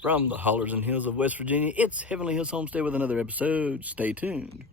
From the hollers and hills of West Virginia, it's Heavenly Hills Homestead with another episode. Stay tuned.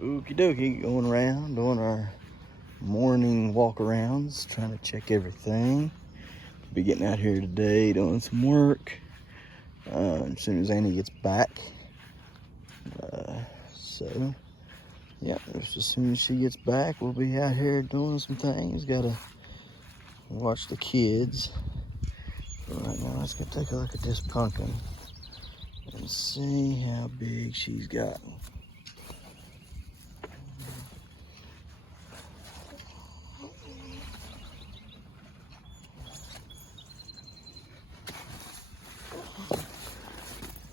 Okie dokie, going around, doing our morning walk arounds, trying to check everything. Be getting out here today, doing some work as soon as Annie gets back. So, yeah, as soon as she gets back, we'll be out here doing some things. Gotta watch the kids. But right now, let's go take a look at this pumpkin and see how big she's gotten.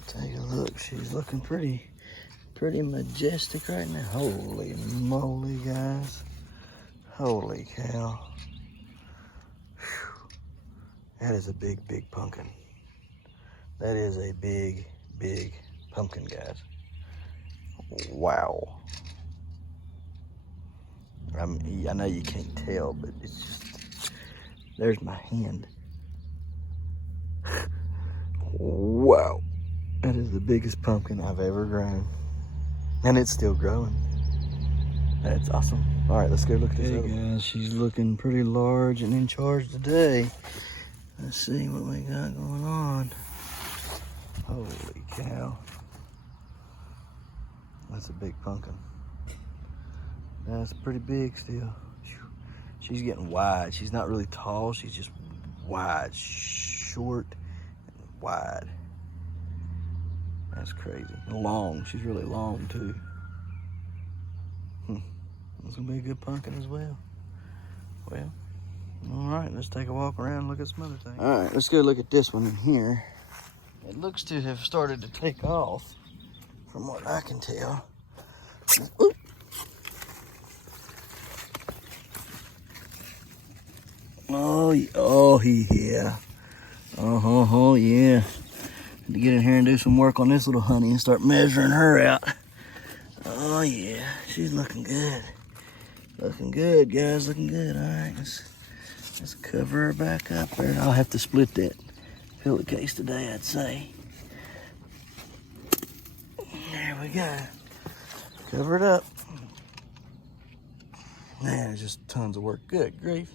Take a look, she's looking pretty majestic right now. Holy moly, guys. Holy cow. Whew. That is a big pumpkin. That is a big pumpkin, guys. Wow. I know you can't tell, but it's just, there's my hand. Wow. That is the biggest pumpkin I've ever grown. And it's still growing. That's awesome. All right, let's go look at this. Hey guys, she's looking pretty large and in charge today. Let's see what we got going on. Holy cow. That's a big pumpkin. That's pretty big still. She's getting wide. She's not really tall, she's just wide, short and wide. That's crazy. Long. She's really long too. That's gonna be a good pumpkin as well. Well, all right, let's take a walk around and look at some other things. All right, let's go look at this one in here. It looks to have started to take off from what I can tell. Oop. Oh yeah. Oh yeah. To get in here and do some work on this little honey and start measuring her out. Oh yeah, she's looking good. Looking good, guys, looking good. All right, let's cover her back up there. I'll have to split that pillowcase today, I'd say. There we go. Cover it up. Man, it's just tons of work. Good grief.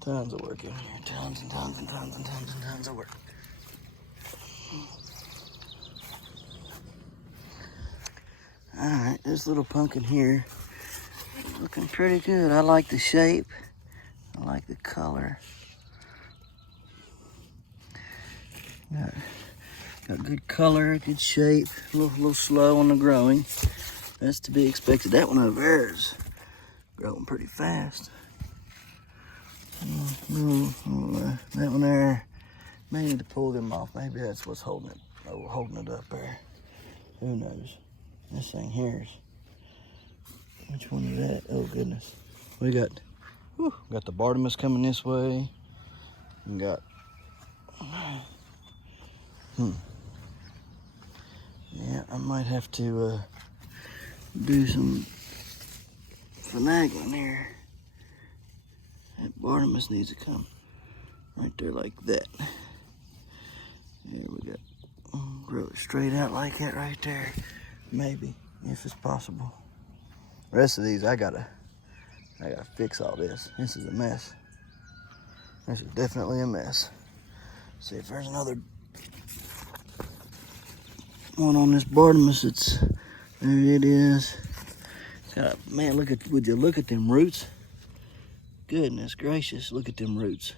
Tons of work in here. Tons and tons of work. Alright, this little pumpkin here is looking pretty good. I like the shape. I like the color. Got good color, good shape. A little slow on the growing. That's to be expected. That one over there is growing pretty fast. That one there, may need to pull them off. Maybe that's what's holding it up there. Who knows? This thing here is, which one is that? Oh goodness. We got the Bartimus coming this way. We got Yeah, I might have to do some finagling here. That Barnabas needs to come right there like that. There we go. Grow it straight out like that right there. Maybe, if it's possible. The rest of these, I gotta fix all this. This is a mess. This is definitely a mess. See if there's another one on this Barnabas. There it is. Man, would you look at them roots? Goodness gracious, look at them roots.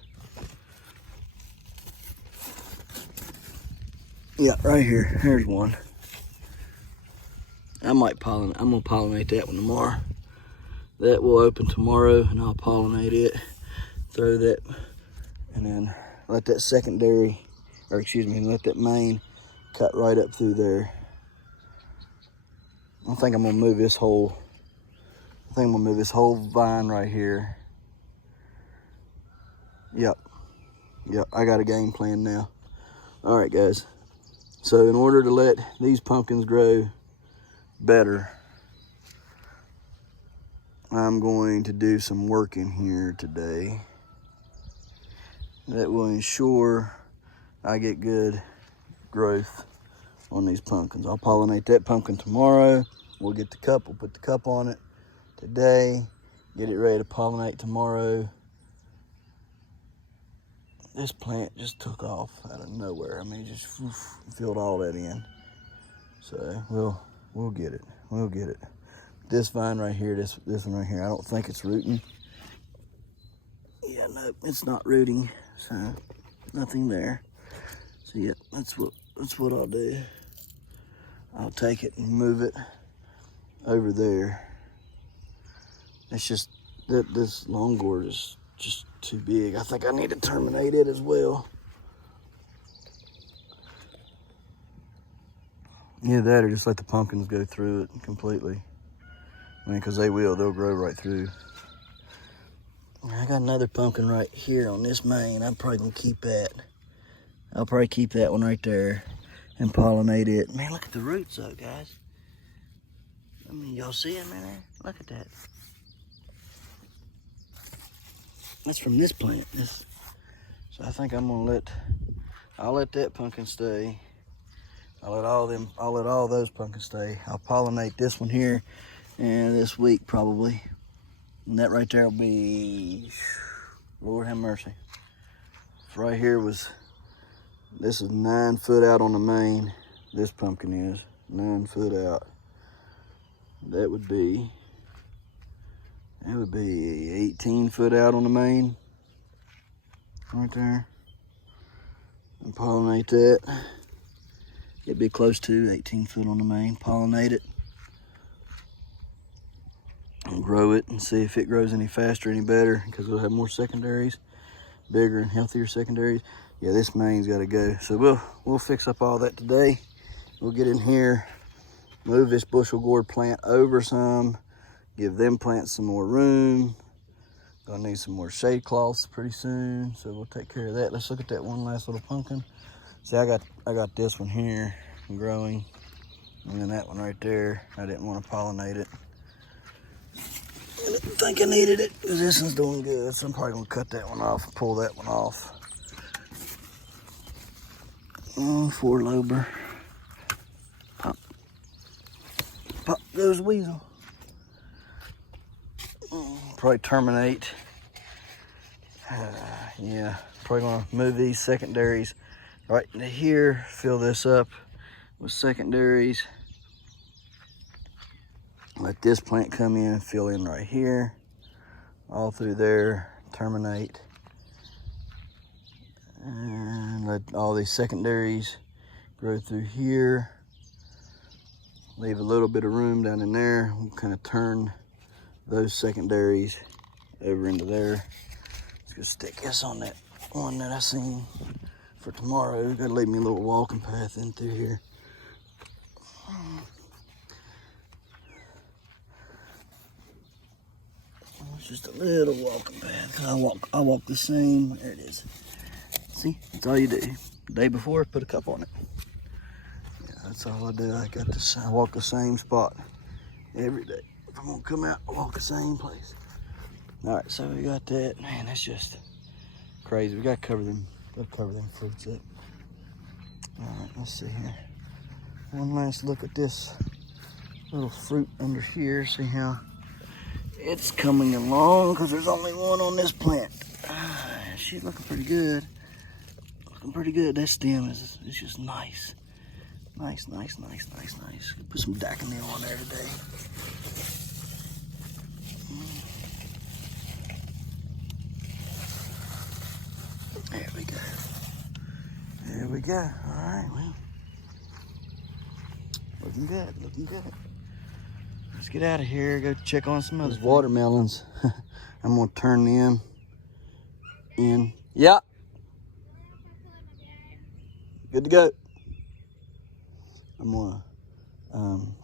Yeah, right here, here's one. I'm gonna pollinate that one tomorrow. That will open tomorrow and I'll pollinate it, throw that, and then let that secondary, or excuse me, let that main cut right up through there. I think I'm gonna move this whole vine right here. Yep, I got a game plan now. All right, guys. So in order to let these pumpkins grow better, I'm going to do some work in here today that will ensure I get good growth on these pumpkins. I'll pollinate that pumpkin tomorrow. We'll get the cup, we'll put the cup on it today, get it ready to pollinate tomorrow. This plant just took off out of nowhere. I mean, just filled all that in. So we'll get it. We'll get it. This vine right here, this one right here, I don't think it's rooting. Yeah, no, it's not rooting. So nothing there. So yeah, that's what I'll do. I'll take it and move it over there. It's just that this long gourd is just too big. I think I need to terminate it as well. Either that or just let the pumpkins go through it completely. I mean, because they'll grow right through. I got another pumpkin right here on this main. I'm probably gonna keep that. I'll probably keep that one right there and pollinate it. Man, look at the roots though, guys. I mean, y'all see them in there? Look at that. That's from this plant. So I think I'll let that pumpkin stay. I'll let all those pumpkins stay. I'll pollinate this one here and this week probably. And that right there will be, Lord have mercy. Right here this is 9 foot out on the main. This pumpkin is 9 foot out. That would be 18 foot out on the main. Right there. And pollinate that. It'd be close to 18 foot on the main. Pollinate it. And grow it and see if it grows any faster, any better, because we'll have more secondaries, bigger and healthier secondaries. Yeah, this main's got to go. So we'll fix up all that today. We'll get in here, move this bushel gourd plant over some, give them plants some more room. Gonna need some more shade cloths pretty soon, so we'll take care of that. Let's look at that one last little pumpkin. See, I got this one here growing, and then that one right there. I didn't want to pollinate it. I didn't think I needed it because this one's doing good, so I'm probably gonna cut that one off and pull that one off. Oh, 4 lober. Pop goes weasel. Probably terminate. Yeah, probably gonna move these secondaries right into here, fill this up with secondaries. Let this plant come in, fill in right here, all through there, terminate. And let all these secondaries grow through here. Leave a little bit of room down in there. We'll kind of turn those secondaries over into there. Let's go stick this on that one that I seen for tomorrow. Gotta leave me a little walking path in through here. It's just a little walking path. I walk the same. There it is. See, that's all you do. The day before, put a cup on it. Yeah, that's all I do. I walk the same spot every day. If I'm gonna come out, I walk the same place. All right, so we got that. Man, that's just crazy. We gotta cover them fruits up. All right, let's see here. One last look at this little fruit under here. See how it's coming along, because there's only one on this plant. She's looking pretty good. Looking pretty good. That stem is just nice. Nice. Put some daconil on there today. There we go. All right, well. Looking good. Let's get out of here, go check on some other watermelons. I'm gonna turn them in. Yeah. Good to go. I'm gonna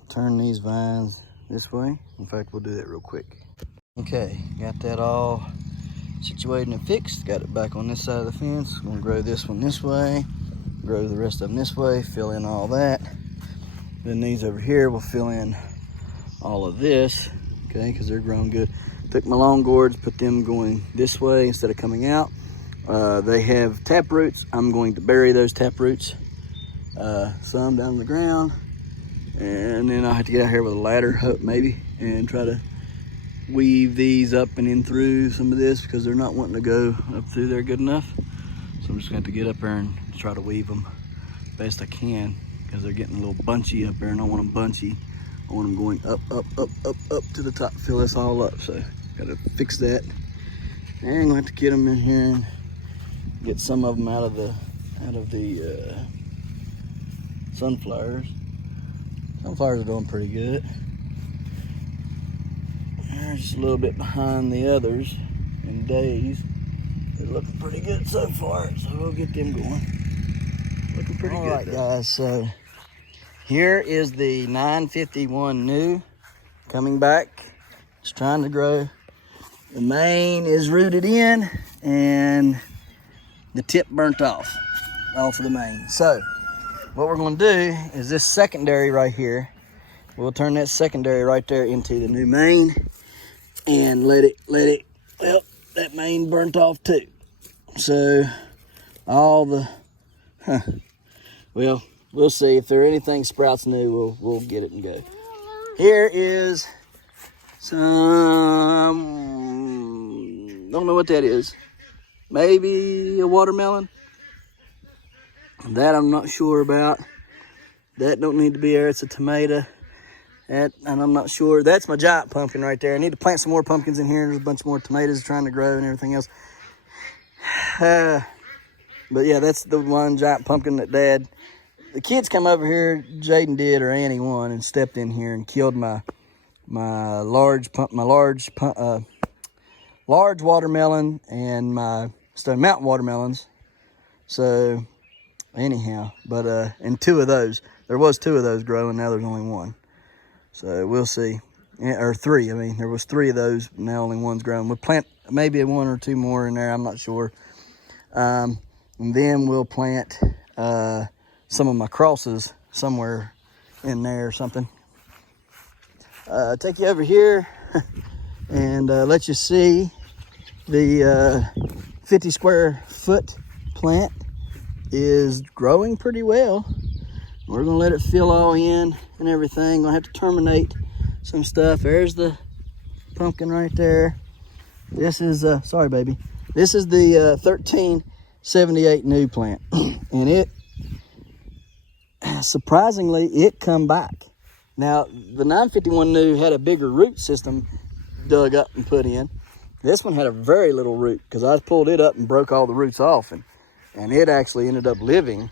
turn these vines this way. In fact, we'll do that real quick. Okay, got that all situated and fixed. Got it back on this side of the fence. I'm gonna grow this one this way, grow the rest of them this way, fill in all that. Then these over here will fill in all of this, okay, because they're grown good. Took my long gourds, put them going this way instead of coming out. They have tap roots. I'm going to bury those tap roots, some down the ground, and then I'll have to get out here with a ladder, maybe, and try to weave these up and in through some of this, because they're not wanting to go up through there good enough. So I'm just going to have to get up there and try to weave them best I can, because they're getting a little bunchy up there, and I want them bunchy. I want them going up to the top, fill this all up. So got to fix that. And I'm gonna have to get them in here and get some of them out of the sunflowers. Sunflowers are doing pretty good. They're just a little bit behind the others in days. They're looking pretty good so far, so we'll get them going. Looking pretty good. All right, guys, so here is the 951 new coming back. It's trying to grow. The main is rooted in and the tip burnt off of the main. So what we're going to do is this secondary right here, we'll turn that secondary right there into the new main and let it, well, that main burnt off too. So all the, well, we'll see if there anything sprouts new, we'll get it and go. Here is some, don't know what that is. Maybe a watermelon. That I'm not sure about. That don't need to be there. It's a tomato. That, and I'm not sure. That's my giant pumpkin right there. I need to plant some more pumpkins in here. There's a bunch more tomatoes trying to grow and everything else. But yeah, that's the one giant pumpkin that Dad. The kids come over here, Jaden did, or Annie won, and stepped in here and killed my large watermelon and my Stone Mountain watermelons. So anyhow, but and two of those, there was two of those growing. Now there's only one. So we'll see, or three. I mean, there was three of those. Now only one's grown. We'll plant maybe one or two more in there. I'm not sure. And then we'll plant some of my crosses somewhere in there or something. Take you over here and let you see the 50 square foot plant is growing pretty well. We're gonna let it fill all in and everything. Gonna have to terminate some stuff. There's the pumpkin right there. This is sorry baby, this is the 1378 new plant. And it surprisingly it come back. Now the 951 new had a bigger root system dug up and put in. This one had a very little root, because I pulled it up and broke all the roots off, and it actually ended up living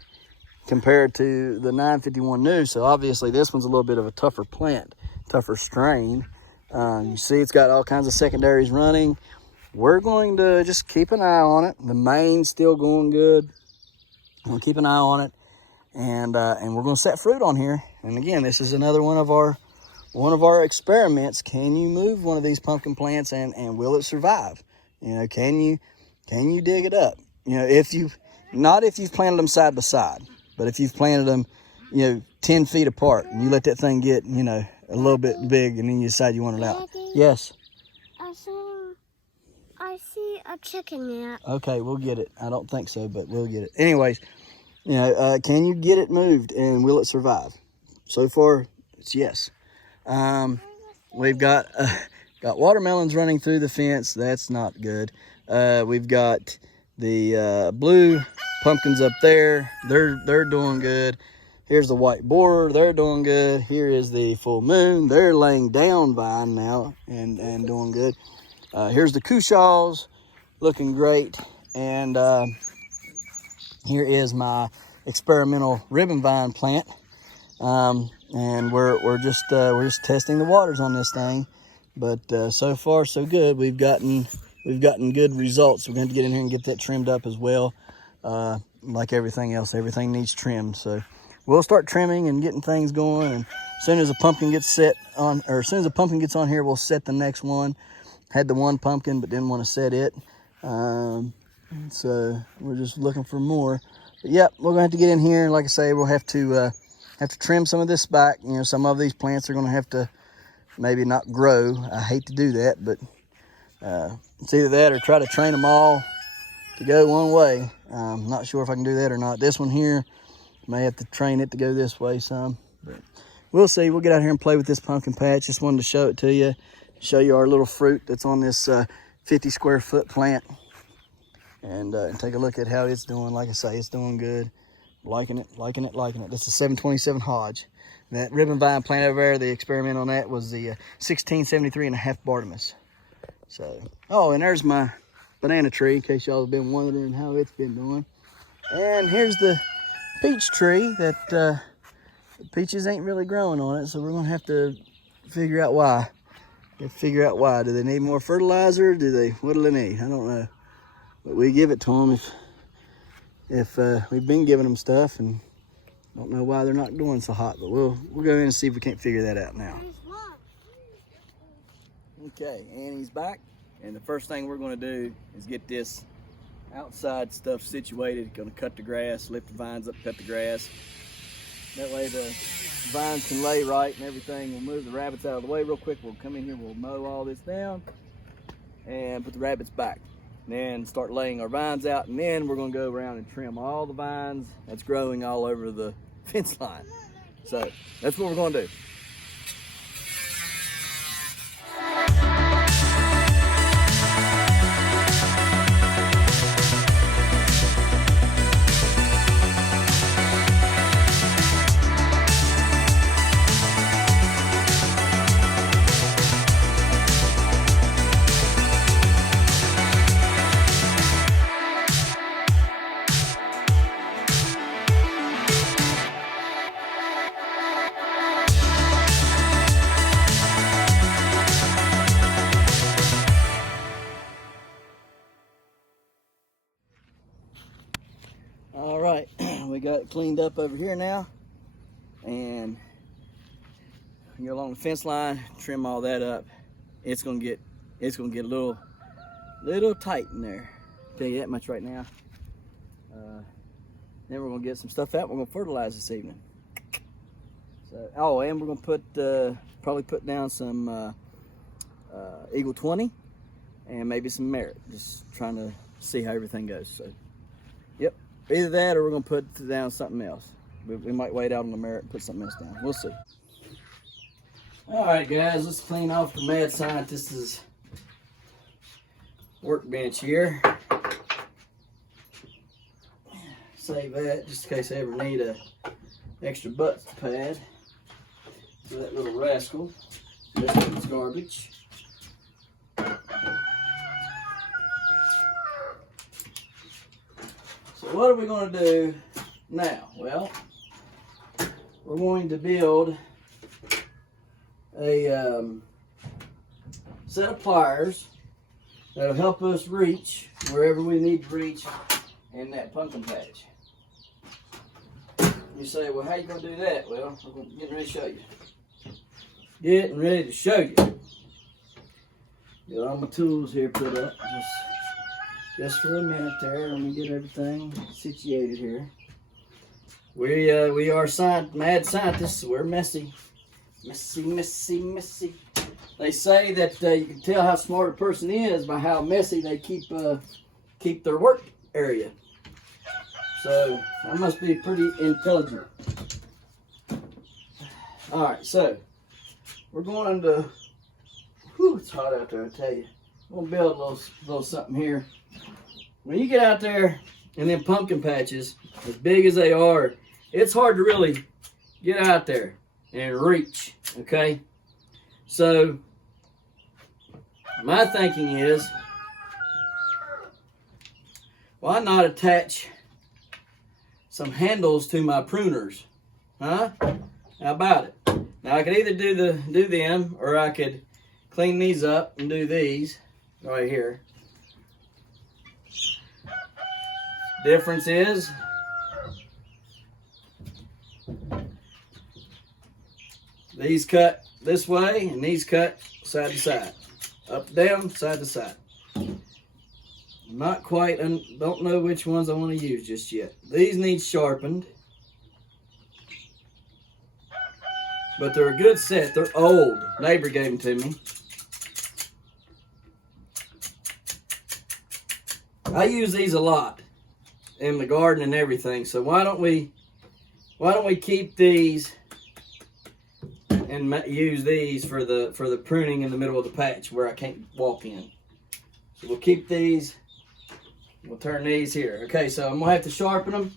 compared to the 951 new. So obviously this one's a little bit of a tougher plant, tougher strain. You see it's got all kinds of secondaries running. We're going to just keep an eye on it. The main's still going good. We'll keep an eye on it, and we're going to set fruit on here. And again, this is another one of our experiments. Can you move one of these pumpkin plants and will it survive? You know, can you dig it up? You know, if Not if you've planted them side by side, but if you've planted them, 10 feet apart, and you let that thing get, a little bit big, and then you decide you want it out. Daddy, Yes. I see a chicken there. Okay, we'll get it. I don't think so, but we'll get it. Anyways, can you get it moved, and will it survive? So far, it's yes. We've got watermelons running through the fence. That's not good. We've got the blue pumpkins up there. They're doing good. Here's the white borer. They're doing good. Here is the full moon. They're laying down vine now and doing good. Here's the cushaws, looking great. And here is my experimental ribbon vine plant. And we're just testing the waters on this thing, but so far so good. We've gotten good results. We're going to get in here and get that trimmed up as well. Like everything else, everything needs trimmed. So we'll start trimming and getting things going. And as soon as a pumpkin gets on here, we'll set the next one. Had the one pumpkin, but didn't want to set it. So we're just looking for more. But yep, we're gonna have to get in here. Like I say, we'll have to trim some of this back. Some of these plants are gonna have to maybe not grow. I hate to do that, but it's either that or try to train them all to go one way. I'm not sure if I can do that or not. This one here, may have to train it to go this way some, but we'll see. We'll get out here and play with this pumpkin patch. Just wanted to show it to you, show you our little fruit that's on this 50 square foot plant, and take a look at how it's doing. Like I say, it's doing good. Liking it. That's a 727 Hodge. That ribbon vine plant over there, the experiment on that was the 1673 and a half Bartimus. So, and there's my banana tree, in case y'all have been wondering how it's been doing. And here's the peach tree that the peaches ain't really growing on it, so we're gonna have to figure out why. Do they need more fertilizer? What do they need? I don't know. But we give it to them if we've been giving them stuff, and don't know why they're not doing so hot, but we'll go in and see if we can't figure that out now. Okay, Annie's back, and the first thing we're going to do is get this outside stuff situated. Going to cut the grass, lift the vines up, cut the grass. That way the vines can lay right and everything. We'll move the rabbits out of the way real quick. We'll come in here, we'll mow all this down and put the rabbits back. Then start laying our vines out, and then we're going to go around and trim all the vines that's growing all over the fence line. So that's what we're going to do. All right, we got it cleaned up over here now, and go along the fence line, trim all that up. It's gonna get a little tight in there. I'll tell you that much right now. Then we're gonna get some stuff out. We're gonna fertilize this evening. So, and we're gonna probably put down some Eagle 20 and maybe some Merit. Just trying to see how everything goes. So, yep. Either that or we're going to put down something else. We might wait out on the Merit and put something else down. We'll see. All right, guys, let's clean off the Mad Scientist's workbench here. Save that just in case I ever need a extra butt pad for that little rascal. This one's garbage. So what are we going to do now? Well, we're going to build a set of pliers that'll help us reach wherever we need to reach in that pumpkin patch. You say, well, how you going to do that? Well, I'm getting ready to show you. Got all my tools here put up. Just just for a minute there. Let me get everything situated here. We are mad scientists. We're messy. Messy. They say that you can tell how smart a person is by how messy they keep their work area. So I must be pretty intelligent. All right, so we're going to. Whew, it's hot out there, I tell you. I'm gonna build a little something here. When you get out there in them pumpkin patches, as big as they are, it's hard to really get out there and reach, okay? So, my thinking is, why not attach some handles to my pruners? Huh? How about it? Now, I could either do them, or I could clean these up and do these right here. Difference is these cut this way and these cut side to side. Up, down, side to side. Not quite, don't know which ones I want to use just yet. These need sharpened. But they're a good set. They're old. Neighbor gave them to me. I use these a lot in the garden and everything. So why don't we keep these and use these for the pruning in the middle of the patch where I can't walk in. So we'll keep these. We'll turn these here. Okay, so I'm gonna have to sharpen them.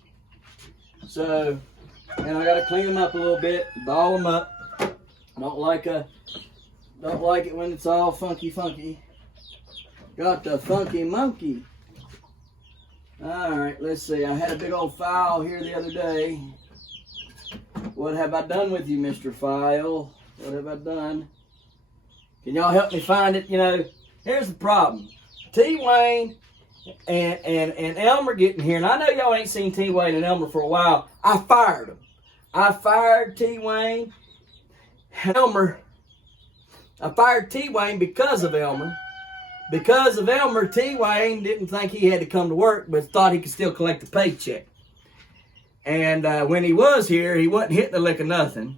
So, and I gotta clean them up a little bit, ball them up. Don't like it when it's all funky. Got the funky monkey. All right, let's see. I had a big old file here the other day. What have I done with you, Mr. File? What have I done? Can y'all help me find it? You know, here's the problem. T. Wayne and Elmer getting here, and I know y'all ain't seen T. Wayne and Elmer for a while. I fired them. I fired T. Wayne and Elmer. I fired T. Wayne because of Elmer. Because of Elmer, T. Wayne didn't think he had to come to work, but thought he could still collect the paycheck. And when he was here, he wasn't hitting the lick of nothing.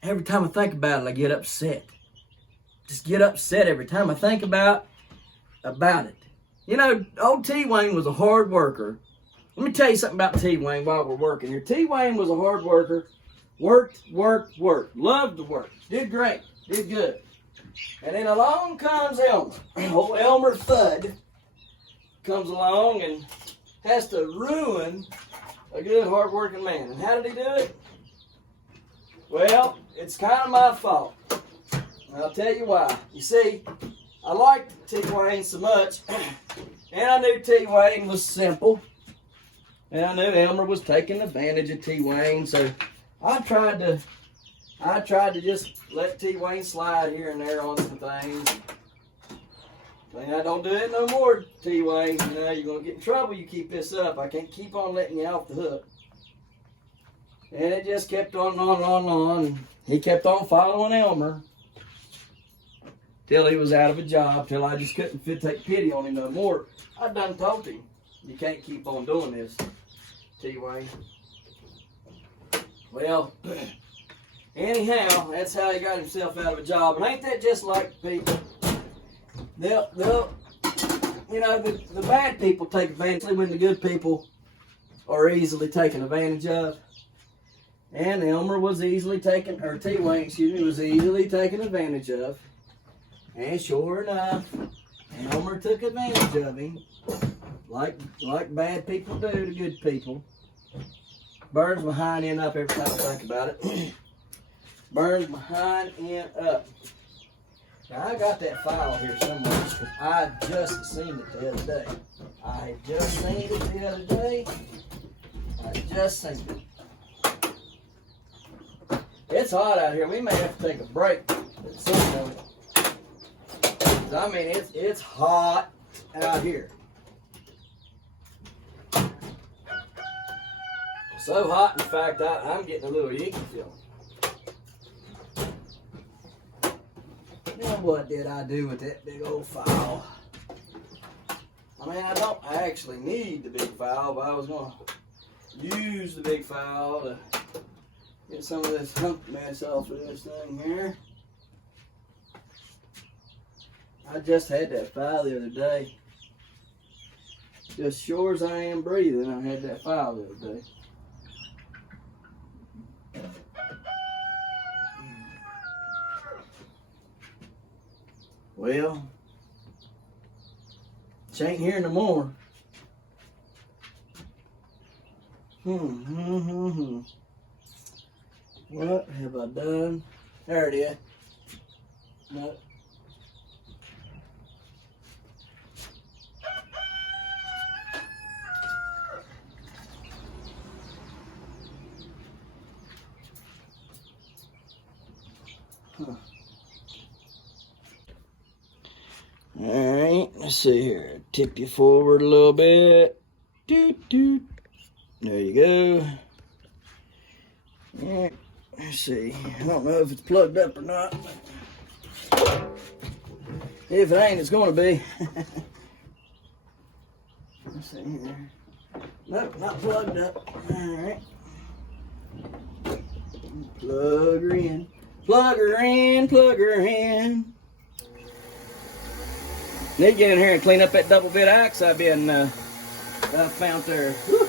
Every time I think about it, I get upset. Just get upset every time I think about it. You know, old T. Wayne was a hard worker. Let me tell you something about T. Wayne while we're working here. T. Wayne was a hard worker. Worked. Loved to work. Did great. Did good. And then along comes Elmer. Old Elmer Fudd comes along and has to ruin a good, hard-working man. And how did he do it? Well, it's kind of my fault. And I'll tell you why. You see, I liked T. Wayne so much, and I knew T. Wayne was simple, and I knew Elmer was taking advantage of T. Wayne, so I tried to just let T. Wayne slide here and there on some things. I don't do it no more, T. Wayne. You know, you're going to get in trouble. You keep this up. I can't keep on letting you off the hook. And it just kept on and on and on and on. He kept on following Elmer till he was out of a job, till I just couldn't take pity on him no more. I done told him, you can't keep on doing this, T. Wayne. Well, anyhow, that's how he got himself out of a job. And ain't that just like people? They'll you know, the bad people take advantage when the good people are easily taken advantage of. And Elmer was easily taken, or T. Wayne, was easily taken advantage of. And sure enough, Elmer took advantage of him, like bad people do to good people. Burns my hind end up every time I think about it. Burns my hind end up. Now, I got that file here somewhere because I just seen it the other day. I just seen it the other day. It's hot out here. We may have to take a break at some point. I mean, it's hot out here. So hot, in fact, I'm getting a little icky feeling. Now, what did I do with that big old file? I mean, I don't actually need the big file, but I was gonna use the big file to get some of this hunk mess off of this thing here. I just had that file the other day. Just sure as I am breathing, I had that file the other day. Well, she ain't here no more. What have I done? There it is. No. Huh. Alright, let's see here. Tip you forward a little bit. Doot, doot. There you go. Yeah, let's see. I don't know if it's plugged up or not. If it ain't, it's going to be. Let's see here. Nope, not plugged up. Alright. Plug her in. Plug her in, plug her in. Need to get in here and clean up that double bit axe I've been I found there. Whew.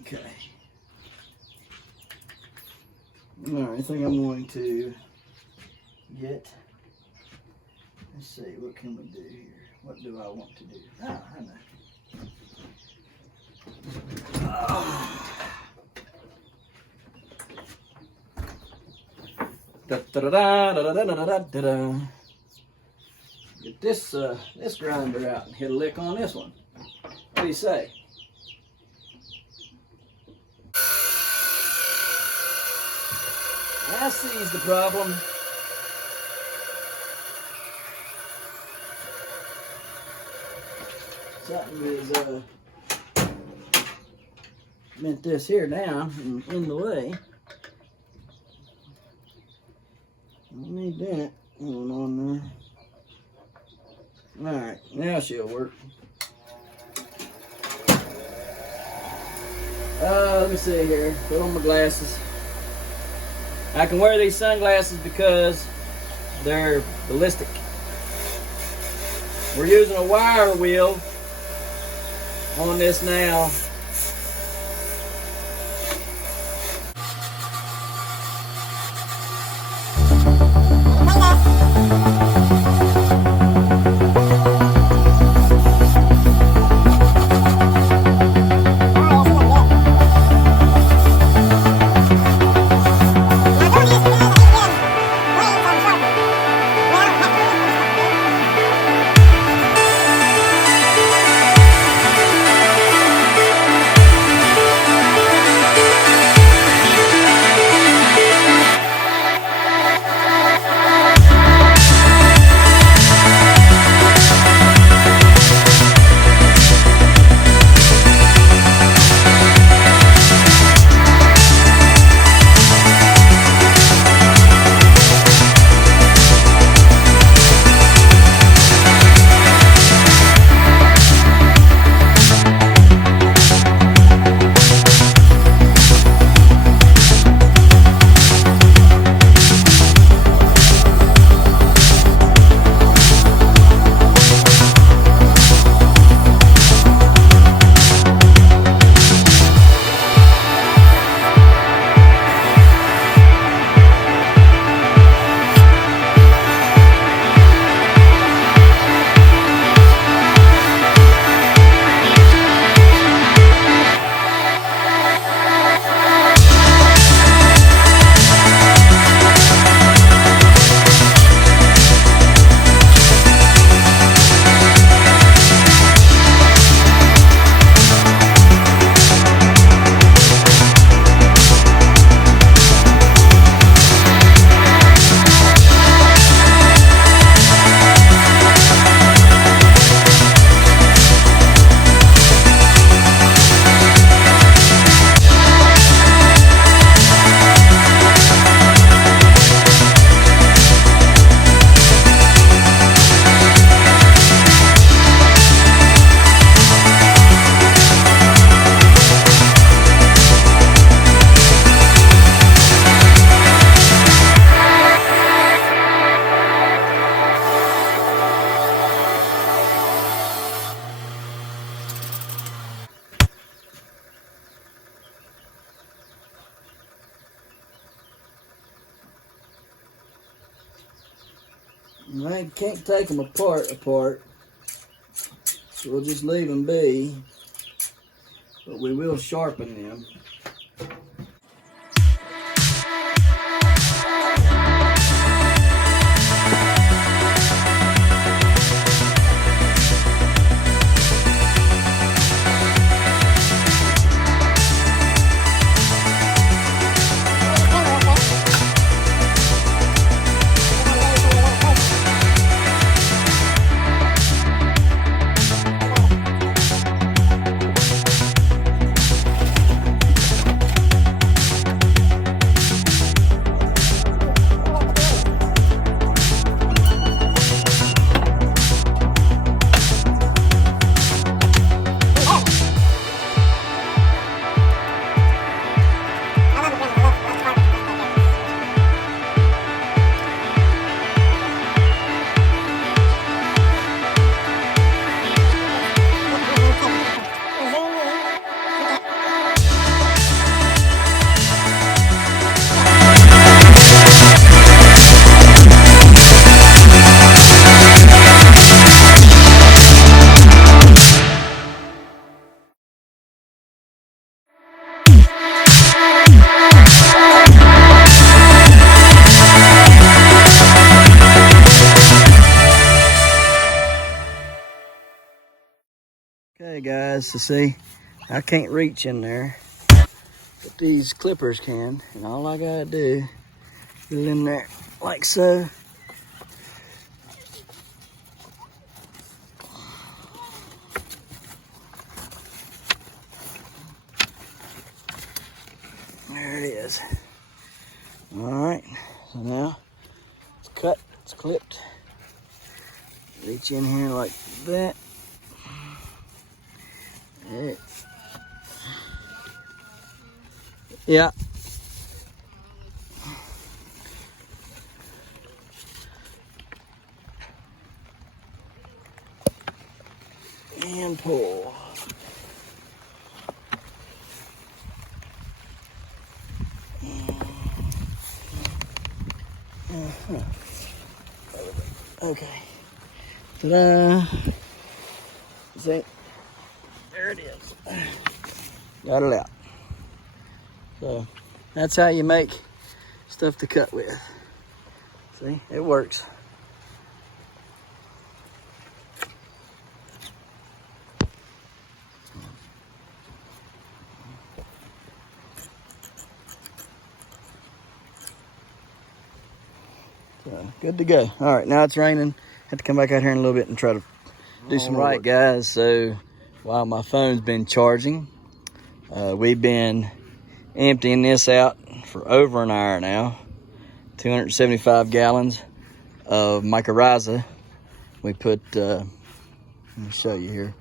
Okay. Alright, I think I'm going to get, let's see, what can we do here? What do I want to do? Ah, I know. Get this grinder out and hit a lick on this one. What do you say? I sees the problem. Something is bent this here down and in the way. Don't need that going on there. Alright, now she'll work. Let me see here. Put on my glasses. I can wear these sunglasses because they're ballistic. We're using a wire wheel on this now. I can't take them apart, so we'll just leave them be, but we will sharpen them. Okay guys, so see, I can't reach in there, but these clippers can, and all I gotta do is get it in there like so. There it is. All right, so now it's cut, it's clipped. Reach in here like that. Yeah. And pull. Okay. Ta-da! See? There it is. Got it out. So that's how you make stuff to cut with. See, it works. So good to go. All right, now it's raining. Have to come back out here in a little bit and try to do some right, guys. So while my phone's been charging, we've been emptying this out for over an hour now. 275 gallons of mycorrhiza. We put, let me show you here.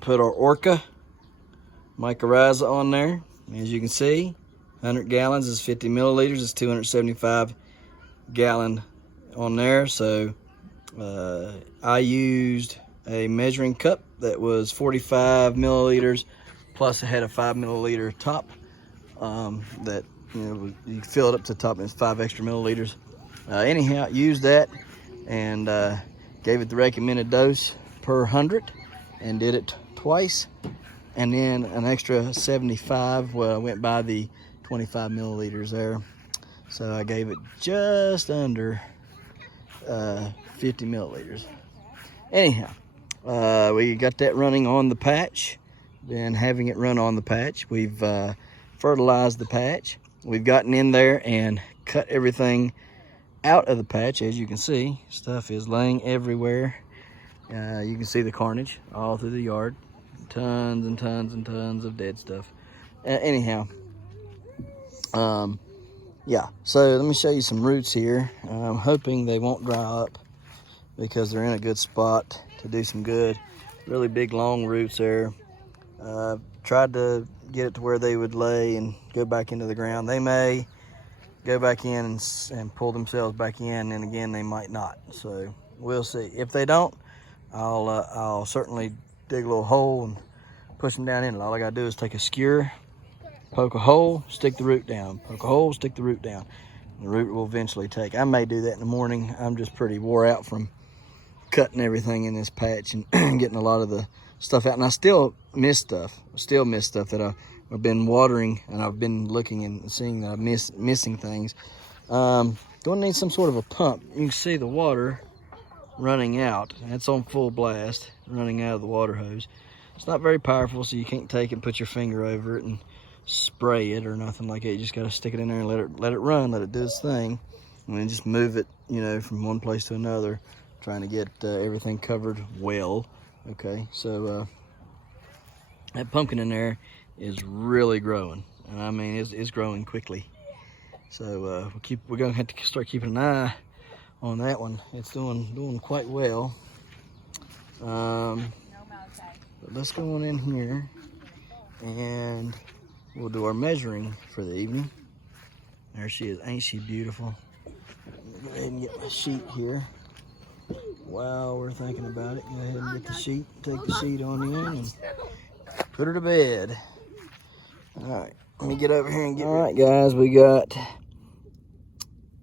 Put our Orca mycorrhiza on there. As you can see, 100 gallons is 50 milliliters. It's 275 gallon on there. So I used a measuring cup that was 45 milliliters, plus it had a 5 milliliter top that, you know, you fill it up to the top and it's 5 extra milliliters. Anyhow, used that and gave it the recommended dose per 100 and did it twice, and then an extra 75. Well, I went by the 25 milliliters there, so I gave it just under 50 milliliters. Anyhow, we got that running on the patch. Been having it run on the patch. We've fertilized the patch. We've gotten in there and cut everything out of the patch. As you can see, stuff is laying everywhere. You can see the carnage all through the yard. Tons and tons and tons of dead stuff. Anyhow, yeah, so let me show you some roots here. I'm hoping they won't dry up because they're in a good spot to do some good. Really big long roots there. Tried to get it to where they would lay and go back into the ground. They may go back in and pull themselves back in, and again they might not, so we'll see. If they don't, I'll certainly dig a little hole and push them down in it. All I gotta do is take a skewer, poke a hole, stick the root down, poke a hole, stick the root down. The root will eventually take. I may do that in the morning. I'm just pretty wore out from cutting everything in this patch and getting a lot of the stuff out. And I still miss stuff. That I've been watering, and I've been looking and seeing that I'm missing things. Going to need some sort of a pump. You can see the water running out. It's on full blast, running out of the water hose. It's not very powerful, so you can't take it and put your finger over it and spray it or nothing like that. You just got to stick it in there and let it run, let it do its thing, and then just move it, from one place to another, trying to get everything covered well. Okay, so that pumpkin in there is really growing, and I mean it's growing quickly. So we're gonna have to start keeping an eye on that one. It's doing quite well. But let's go on in here and we'll do our measuring for the evening. There she is. Ain't she beautiful? Go ahead and get my sheet here. While we're thinking about it, go ahead and get the sheet. Take the sheet on in and put her to bed. All right, let me get over here and get. All right, guys, we got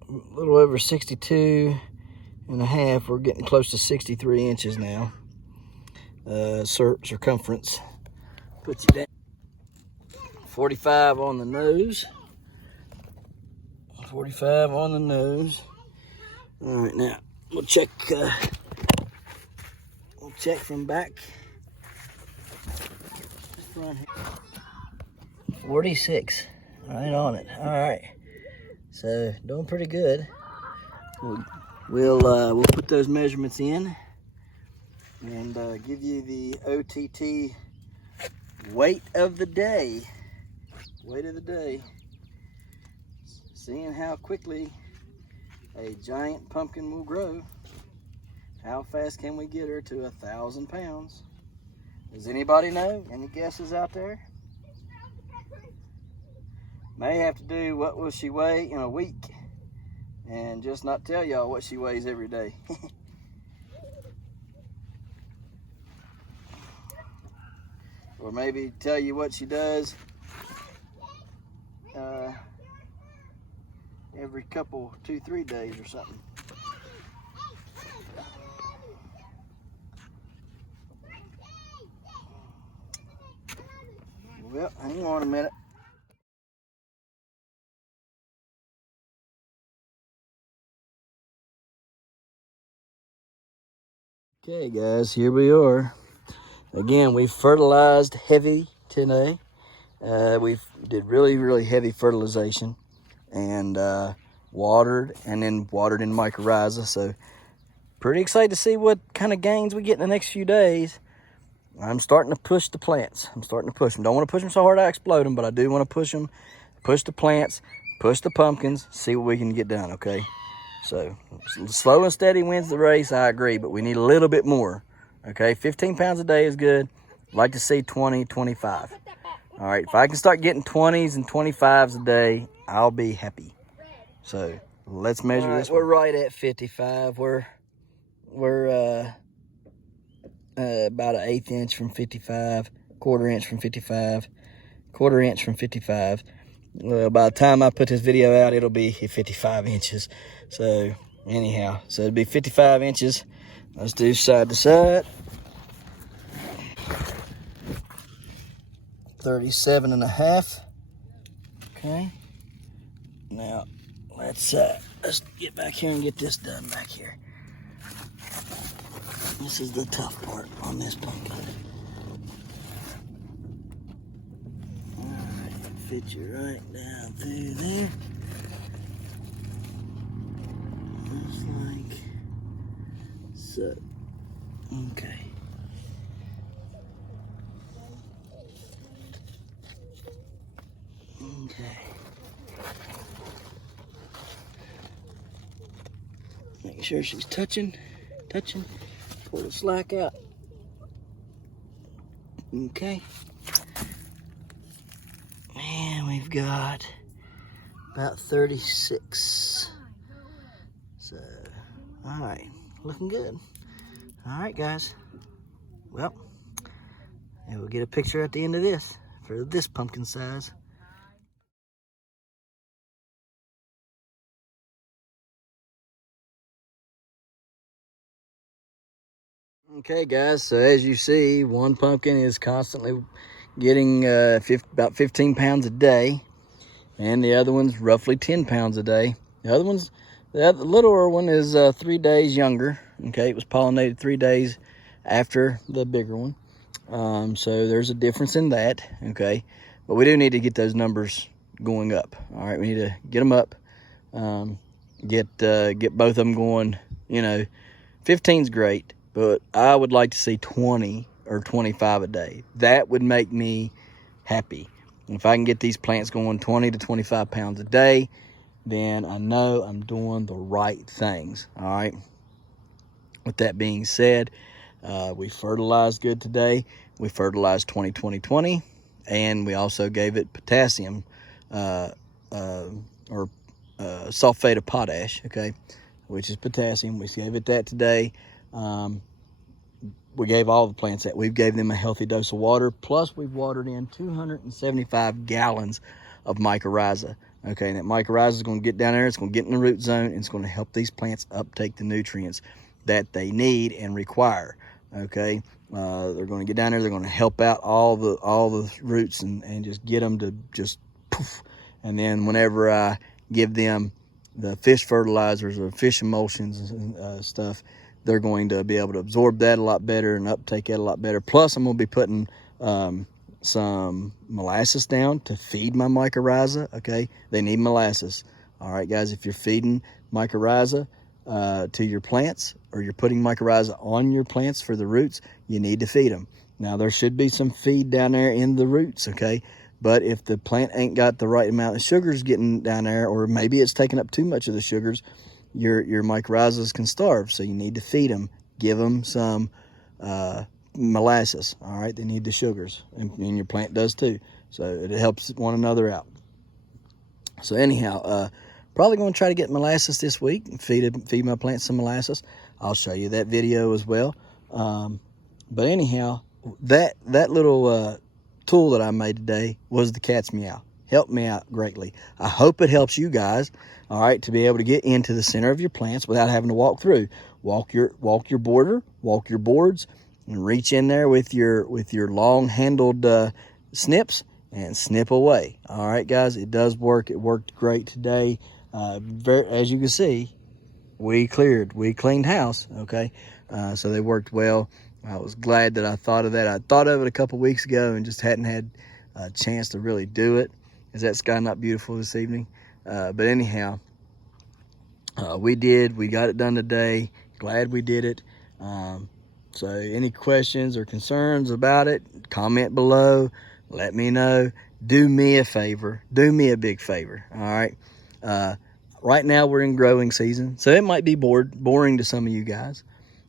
a little over 62 and a half. We're getting close to 63 inches now. Circumference. Put you down. 45 on the nose. 45 on the nose. All right, now we'll check. We'll check from back. 46. Right on it. All right. So doing pretty good. We'll put those measurements in and give you the OTT weight of the day. Weight of the day. Seeing how quickly a giant pumpkin will grow. How fast can we get her to 1,000 pounds? Does anybody know? Any guesses out there? May have to do what will she weigh in a week and just not tell y'all what she weighs every day. Or maybe tell you what she does every couple, 2-3 days or something. Well, hang on a minute. Okay, guys, here we are. Again, we fertilized heavy today. We did really heavy fertilization and watered, and then watered in mycorrhiza. So pretty excited to see what kind of gains we get in the next few days. I'm starting to push the plants. I'm starting to push them. Don't want to push them so hard I explode them, but I do want to push them, push the plants, push the pumpkins, see what we can get done, okay? So slow and steady wins the race, I agree, but we need a little bit more, okay? 15 pounds a day is good. I'd like to see 20, 25. All right, if I can start getting 20s and 25s a day, I'll be happy. So let's measure this. We're right at 55. We're about an 1/8 inch from 55, 1/4 inch from 55, 1/4 inch from 55. By the time I put this video out, it'll be 55 inches. So anyhow, so it'll be 55 inches. Let's do side to side. 37.5. Okay. Now let's get back here and get this done back here. This is the tough part on this pumpkin. All right, fit you right down through there. Just like so. Okay. Okay. Make sure she's touching. Pull the slack out. Okay. And we've got about 36. So, all right, looking good. All right, guys. Well, and we'll get a picture at the end of this for this pumpkin size. Okay, guys, so as you see, one pumpkin is constantly getting about 15 pounds a day, and the other one's roughly 10 pounds a day. The littler one is 3 days younger. Okay, it was pollinated 3 days after the bigger one. So there's a difference in that. Okay, but we do need to get those numbers going up. All right, we need to get them up. Get both of them going. 15's great, but I would like to see 20 or 25 a day. That would make me happy. If I can get these plants going 20 to 25 pounds a day, then I know I'm doing the right things. All right. With that being said, we fertilized good today. We fertilized 20-20-20, and we also gave it potassium or sulfate of potash, okay, which is potassium. We gave it that today. We gave all the plants that. We've gave them a healthy dose of water, plus we've watered in 275 gallons of mycorrhiza. Okay, and that mycorrhiza is going to get down there, it's going to get in the root zone, and it's going to help these plants uptake the nutrients that they need and require. Okay, they're going to get down there, they're going to help out all the roots and just get them to just poof. And then whenever I give them the fish fertilizers or fish emulsions and stuff, they're going to be able to absorb that a lot better and uptake that a lot better. Plus, I'm going to be putting some molasses down to feed my mycorrhiza. Okay, they need molasses. All right, guys, if you're feeding mycorrhiza to your plants, or you're putting mycorrhiza on your plants for the roots, you need to feed them. Now, there should be some feed down there in the roots, okay? But if the plant ain't got the right amount of sugars getting down there, or maybe it's taking up too much of the sugars, your mycorrhizas can starve. So you need to feed them, give them some molasses. All right, they need the sugars, and your plant does too. So it helps one another out. So anyhow, probably going to try to get molasses this week and feed my plants some molasses. I'll show you that video as well. But anyhow, that little tool that I made today was the cat's meow. Helped me out greatly. I hope it helps you guys, all right, to be able to get into the center of your plants without having to walk through. Walk your border, walk your boards, and reach in there with your long-handled snips and snip away. All right, guys, it does work. It worked great today. As you can see, we cleaned house, okay? So they worked well. I was glad that I thought of that. I thought of it a couple weeks ago and just hadn't had a chance to really do it. Is that sky not beautiful this evening? But anyhow, we got it done today. Glad we did it. So any questions or concerns about it, comment below. Let me know. Do me a favor. Do me a big favor. All right. Right now we're in growing season, so it might be boring to some of you guys.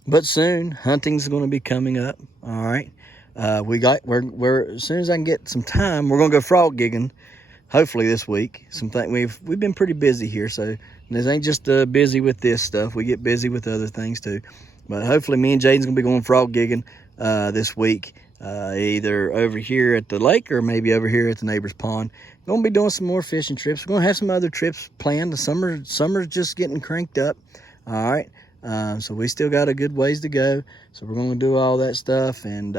But soon, hunting's going to be coming up. All right. We're as soon as I can get some time, we're going to go frog gigging. Hopefully this week. We've been pretty busy here, so this ain't just busy with this stuff. We get busy with other things too. But hopefully me and Jaden's gonna be going frog gigging this week, either over here at the lake or maybe over here at the neighbor's pond. Gonna be doing some more fishing trips. We're gonna have some other trips planned. The summer's just getting cranked up. All right. So we still got a good ways to go. So we're gonna do all that stuff and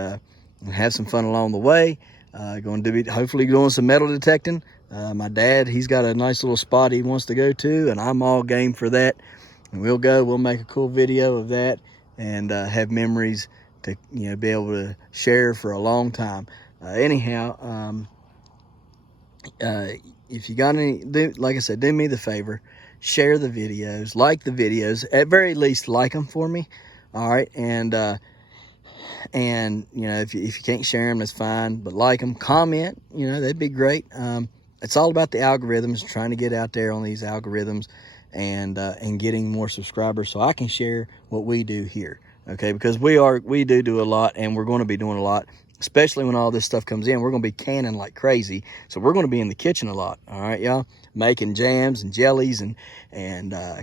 have some fun along the way. Going to be hopefully doing some metal detecting. My dad, he's got a nice little spot he wants to go to, and I'm all game for that. And we'll make a cool video of that and have memories to be able to share for a long time. Anyhow, if you got any, like I said, do me the favor, share the videos, like the videos, at very least like them for me. All right, and if you can't share them, that's fine, but like them, comment, that'd be great. It's all about the algorithms, trying to get out there on these algorithms and getting more subscribers so I can share what we do here. Okay, because we do a lot, and we're going to be doing a lot, especially when all this stuff comes in. We're going to be canning like crazy, so we're going to be in the kitchen a lot. All right, y'all, making jams and jellies and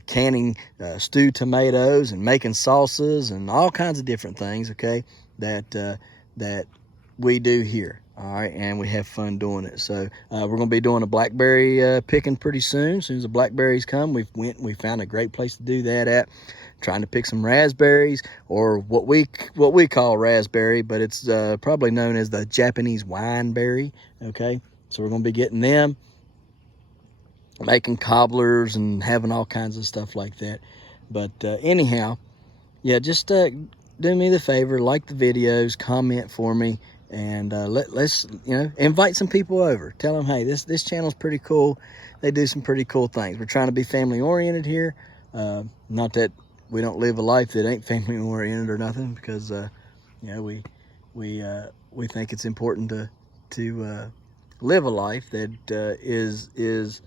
canning stewed tomatoes and making salsas and all kinds of different things. Okay, that we do here. All right, and we have fun doing it. So we're going to be doing a blackberry picking pretty soon. As soon as the blackberries come, we found a great place to do that at. Trying to pick some raspberries, or what we call raspberry, but it's probably known as the Japanese wine berry. Okay, so we're going to be getting them, making cobblers and having all kinds of stuff like that. But anyhow, yeah, just do me the favor, like the videos, comment for me, and let's invite some people over. Tell them, hey, this channel's pretty cool. They do some pretty cool things. We're trying to be family oriented here. Not that we don't live a life that ain't family oriented or nothing, because we think it's important to live a life that is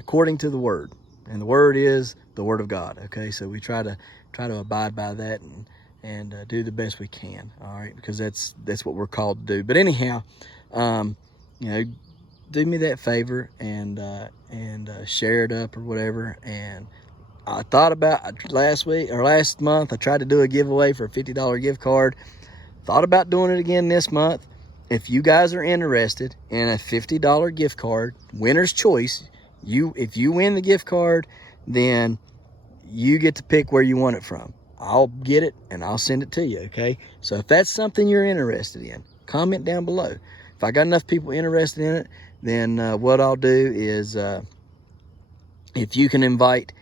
according to the Word, and the Word is the Word of God. Okay, so we try to abide by that and do the best we can. All right, because that's what we're called to do. But anyhow, do me that favor and share it up or whatever. And I thought about last month, I tried to do a giveaway for a $50 gift card. Thought about doing it again this month. If you guys are interested in a $50 gift card, winner's choice, if you win the gift card, then you get to pick where you want it from. I'll get it and I'll send it to you, okay? So if that's something you're interested in, comment down below. If I got enough people interested in it, then what I'll do is if you can invite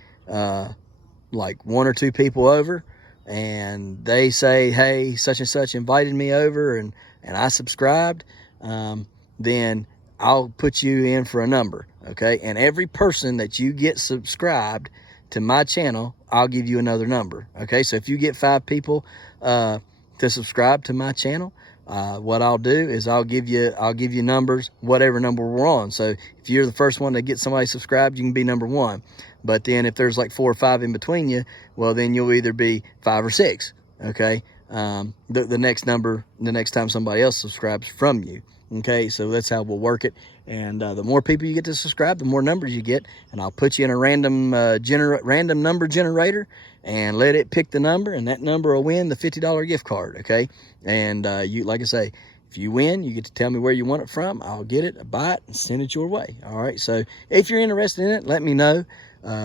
like 1 or 2 people over, and they say, hey, such and such invited me over and I subscribed, then I'll put you in for a number, okay? And every person that you get subscribed to my channel, I'll give you another number, okay? So if you get 5 people to subscribe to my channel, what I'll do is I'll give you numbers, whatever number we're on. So if you're the first one to get somebody subscribed, you can be number 1. But then if there's like 4 or 5 in between you, well, then you'll either be 5 or 6, okay? The next time somebody else subscribes from you, okay? So that's how we'll work it. And the more people you get to subscribe, the more numbers you get. And I'll put you in a random number generator and let it pick the number, and that number will win the $50 gift card, okay? And like I say, if you win, you get to tell me where you want it from. I'll get it, buy it, and send it your way. All right, so if you're interested in it, let me know.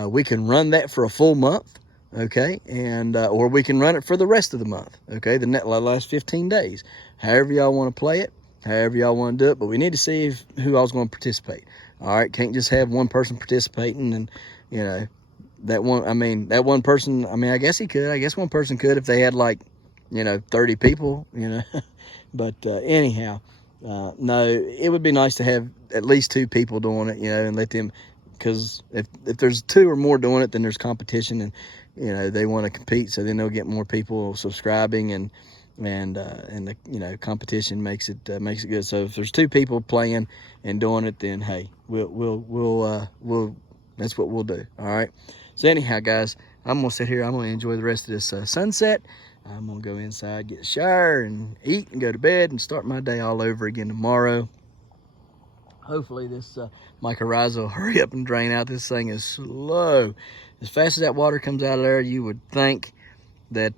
We can run that for a full month, okay? And or we can run it for the rest of the month, okay? The last 15 days. However y'all want to play it, however y'all want to do it, but we need to see who all's going to participate. All right, can't just have one person participating, and that one person, I guess he could. I guess one person could if they had like 30 people, But anyhow, no, it would be nice to have at least 2 people doing it, and let them, because if there's 2 or more doing it, then there's competition, and they want to compete, so then they'll get more people subscribing, and the competition makes it good. So if there's 2 people playing and doing it, then hey, we'll that's what we'll do. All right. So anyhow, guys, I'm gonna sit here. I'm gonna enjoy the rest of this sunset. I'm gonna go inside, get a shower, and eat, and go to bed, and start my day all over again tomorrow. Hopefully this mycorrhiza will hurry up and drain out. This thing is slow. As fast as that water comes out of there, you would think that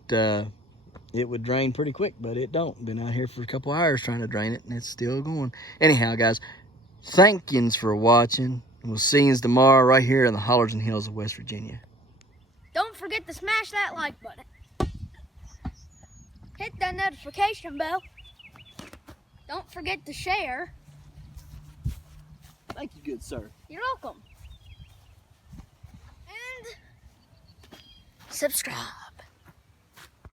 it would drain pretty quick, but it don't. Been out here for a couple hours trying to drain it, and it's still going. Anyhow, guys, thank yous for watching. We'll see you tomorrow right here in the hollers and hills of West Virginia. Don't forget to smash that like button. Hit that notification bell. Don't forget to share. Thank you, good sir. You're welcome. And subscribe.